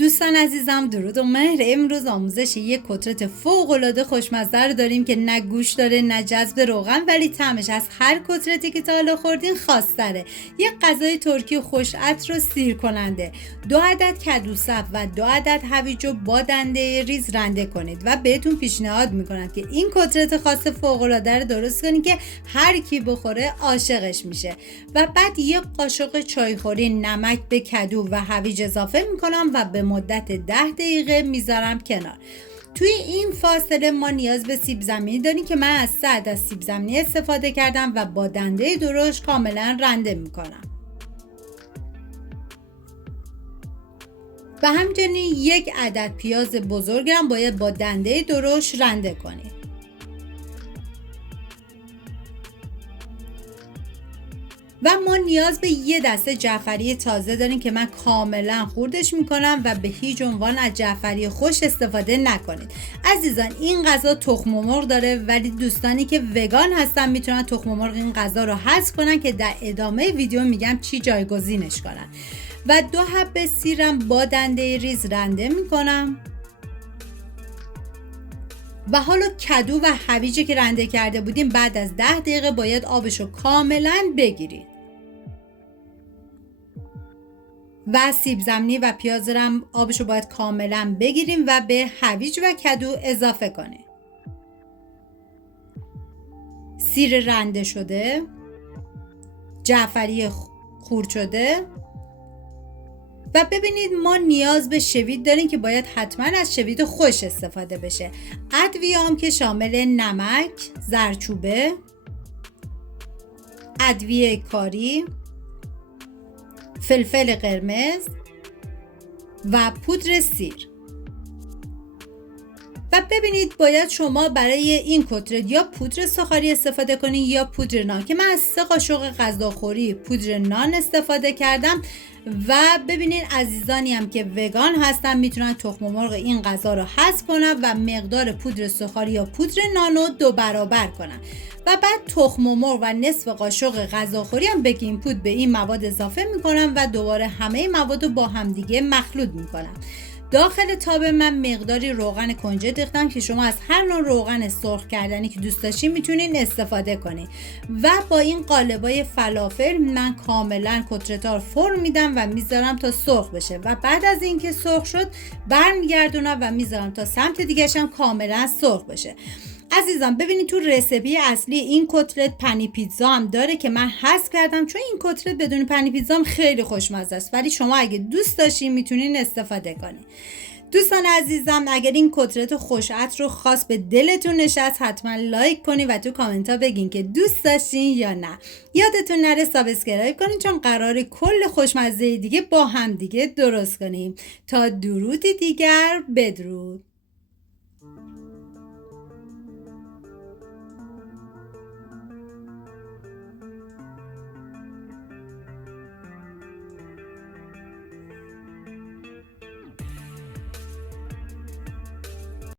دوستان عزیزم درود و مهر. امروز آموزش یک کتلت فوق‌العاده خوشمزه رو داریم که نه گوش داره نه جذب روغن، ولی طعمش از هر کتلتی که تا حالا خوردین خاص‌تره. یک غذای ترکی خوش عطر و سیر کننده. 2 عدد کدو سبز و 2 عدد هویج رو با دنده ریز رنده کنید و بهتون پیشنهاد میکنم که این کتلت خاص فوق‌العاده رو درست کنید که هر کی بخوره عاشقش میشه. و بعد یک قاشق چایخوری نمک به کدو و هویج اضافه میکنم و به مدت 10 دقیقه میذارم کنار. توی این فاصله ما نیاز به سیب زمینی داریم که من از 3 عدد سیب زمینی استفاده کردم و با دنده درشت کاملا رنده میکنم. و همچنین 1 عدد پیاز بزرگم باید با دنده درشت رنده کنید. و ما نیاز به 1 دسته جعفری تازه داریم که من کاملا خوردش میکنم و به هیچ عنوان از جعفری خوش استفاده نکنید. عزیزان این غذا تخم مرغ داره، ولی دوستانی که وگان هستن میتونن تخم مرغ این غذا رو حذف کنن که در ادامه ویدیو میگم چی جایگزینش کنن. و 2 حبه سیرم با دنده ریز رنده میکنم. و حالا کدو و هویجی که رنده کرده بودیم بعد از 10 دقیقه باید آبشو کاملا بگیرید. و سیب زمینی و پیاز رو هم آبشو باید کاملا بگیریم و به هویج و کدو اضافه کنیم. سیر رنده شده، جعفری خورد شده. و ببینید ما نیاز به شوید داریم که باید حتما از شوید خوش استفاده بشه. ادویه هم که شامل نمک، زردچوبه، ادویه کاری، فلفل قرمز و پودر سیر. و ببینید باید شما برای این کتلت یا پودر سوخاری استفاده کنید یا پودر نان، که من از 3 قاشق غذاخوری پودر نان استفاده کردم. و ببینید عزیزانی هم که وگان هستن میتونن تخم مرغ این غذا رو حذف کنن و مقدار پودر سوخاری یا پودر نان رو 2 برابر کنن. و بعد تخم مرغ و نصف قاشق غذاخوری هم بیکینگ پودر به این مواد اضافه میکنم و دوباره همه مواد رو با همدیگه مخلوط میکنم. داخل تاب من مقداری روغن کنجد ریختم که شما از هر نوع روغن سرخ کردنی که دوست داشتین میتونین استفاده کنین. و با این قالبای فلافل من کاملا کتلت‌ها رو فرم میدم و میذارم تا سرخ بشه و بعد از اینکه سرخ شد برمیگردونم و میذارم تا سمت دیگه‌ش هم کاملا سرخ بشه. عزیزان ببینید تو رسیپی اصلی این کتلت پنی پیتزا هم داره که من حذف کردم، چون این کتلت بدون پنی پیتزا هم خیلی خوشمزه است، ولی شما اگه دوست داشتین میتونین استفاده کنین. دوستان عزیزم اگر این کتلت خوش عطر رو خاص به دلتون نشست حتما لایک کنین و تو کامنت ها بگین که دوست داشتین یا نه. یادتون نره سابسکرایب کنین چون قراره کل خوشمزه دیگه با هم دیگه درست کنیم. تا درودی دیگر، بدرود.